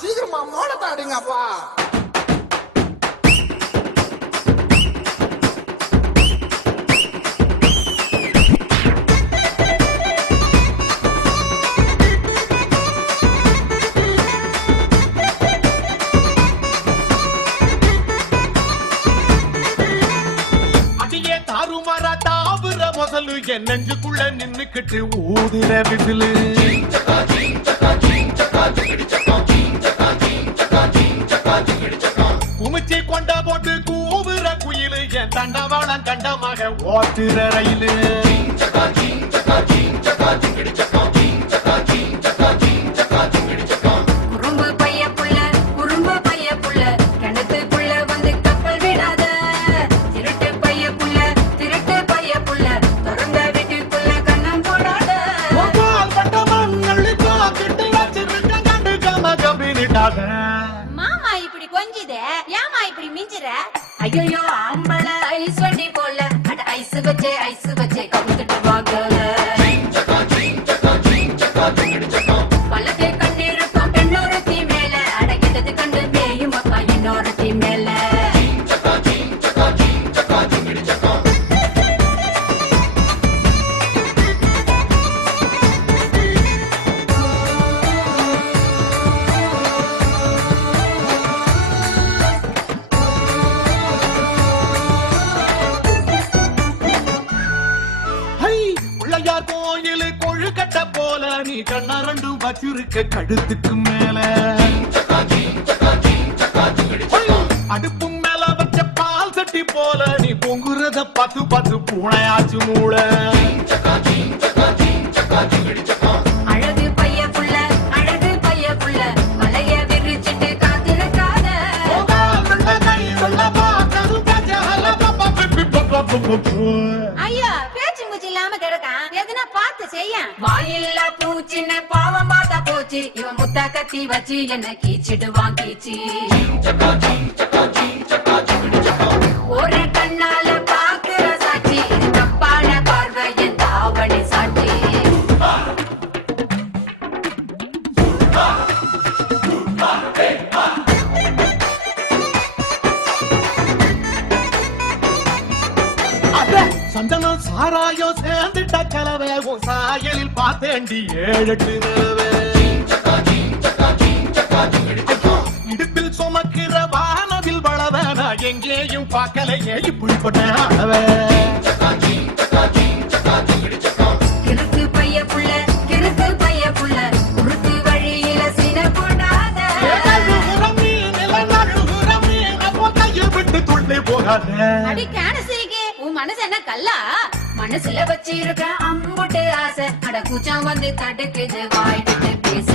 சீக்கிரமா மோளத்தை அடிங்கப்பா. என் நெஞ்சுக்குள்ள நின்னுக்கிட்டு ஊதுற விசிலு குமிச்சி கொண்ட போட்டு கூவுற குயிலு என் தண்டவாளம் கண்டமாக ஓட்டுற ரயிலு மாமா இப்படி கொஞ்சிதே ஏமா இப்படி மிஞ்சுற? ஐயோ ஆம்பள ஐஸ் வண்டி போல அட ஐஸ் வச்சே கவுத்துட்டு வாங்கல பல்லதே கண்ணீருக்கும் பெண்ணோரு தீ மேல அடக்கிட்டது கண்டு மேயும் அப்பா இன்னொரு தீ மேல கோயிலு கொழுக்கட்ட போல நீ கண்ணா ரெண்டும் வச்சிருக்க கழுத்துக்கு மேல அடுப்பு மேல வச்ச பால் சட்டி போல நீ பொங்குறத பத்து பூனையாச்சு மூள அழகு பைய புள்ள மலைய விரிச்சிட்டு காத்திருக்காத ஐயா பேச்சு மூச்சு இல்லாம கிடக்கான் எதுனா பார்த்து செய்ய வாயில்லா பூச்சின்னு பாவம் பார்த்தா போச்சு இவன் முத்தா கத்தி வச்சு என்ன கீச்சிடுவான் கீச்சி ஒரு கண்ணால பாக்குற சாட்சி இது தப்பான பார்வை என் தாவணி சாட்சி சந்தனம் சாராயோ சேர்ந்துட்ட கலவை உன் சாயலில் பார்த்தேண்டி 7-8 நிலவே இடுப்பில் சுமக்கிற வானவில் வளவ நான் எங்கேயும் பார்க்கலையே இப்படிப்பட்ட அளவே கிறுக்கு பைய புள்ள உருட்டு வழியில சின போடாத விட்டு துள்ளி போகாத அடி கேனசிரிக்கு உன் மனசு என்ன கல்லா மனசுல வச்சிருக்க அம்புட்டு ஆசை அட கூச்சம் வந்து தடுக்குது வாய்ட்டு பேச